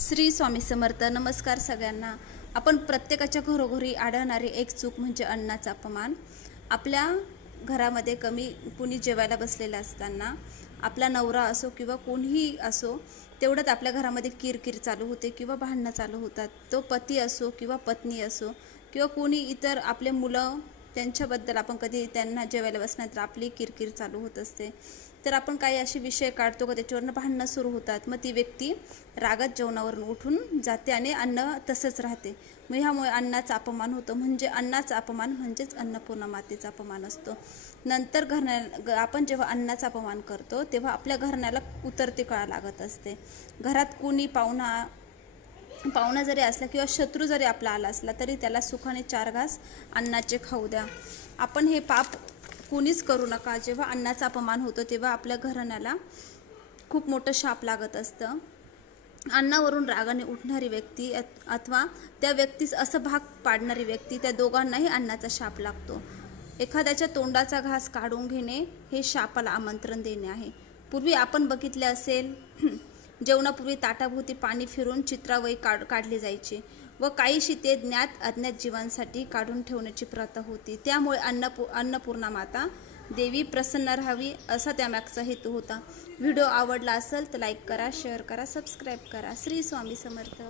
श्री स्वामी समर्थ नमस्कार सगळ्यांना. आपण प्रत्येकाच्या घरोघरी आढळणारी एक चूक म्हणजे अन्नाचा अपमान. आपल्या घरामध्ये कमी कुणी जेवायला बसलेलं असताना आपला नवरा असो किंवा कोणीही असो तेवढ्यात आपल्या घरामध्ये किरकिर चालू होते किंवा भांडणं चालू होतात. तो पती असो किंवा पत्नी असो किंवा कोणी इतर आपले मुलं त्यांच्याबद्दल आपण कधी त्यांना जेवायला बसणार तर आपली किरकिर चालू होत असते. तर आपण काही असे विषय काढतो का त्याच्यावरनं भांडणं सुरू होतात. मग ती व्यक्ती रागात जेवणावरून उठून जाते आणि अन्न तसंच राहते. मग ह्यामुळे अन्नाचा अपमान होतो. म्हणजे अन्नाचा अपमान म्हणजेच अन्नपूर्णा मातेचा अपमान असतो. नंतर घरण्या ग- आपण जेव्हा अन्नाचा अपमान करतो तेव्हा आपल्या घरण्याला उतरते कळा लागत असते. घरात कुणी पाहुणा पाहुणा जरी असला किंवा शत्रू जरी आपला आला असला तरी त्याला सुखाने चार घास अन्नाचे खाऊ द्या. आपण हे पाप कुणीच करू नका. जेव्हा अन्नाचा अपमान होतो तेव्हा आपल्या घराण्याला खूप मोठं शाप लागत असतं. अन्नावरून रागाने उठणारी व्यक्ती अथवा त्या व्यक्तीस असं भाग पाडणारी व्यक्ती त्या दोघांनाही अन्नाचा शाप लागतो. एखाद्याच्या तोंडाचा घास काढून घेणे हे शापाला आमंत्रण देणे आहे. पूर्वी आपण बघितले असेल जेवणापूर्वी ताटाभोवती पाणी फिरून चित्रावय काढ काढले जायचे व काहीशी ते ज्ञात अज्ञात जीवांसाठी काढून ठेवण्याची प्रथा होती. त्यामुळे अन्नपू अन्नपूर्णा माता देवी प्रसन्न राहावी असा त्यामागचा हेतू होता. व्हिडिओ आवडला असेल तर लाईक करा शेअर करा सबस्क्राईब करा. श्री स्वामी समर्थ.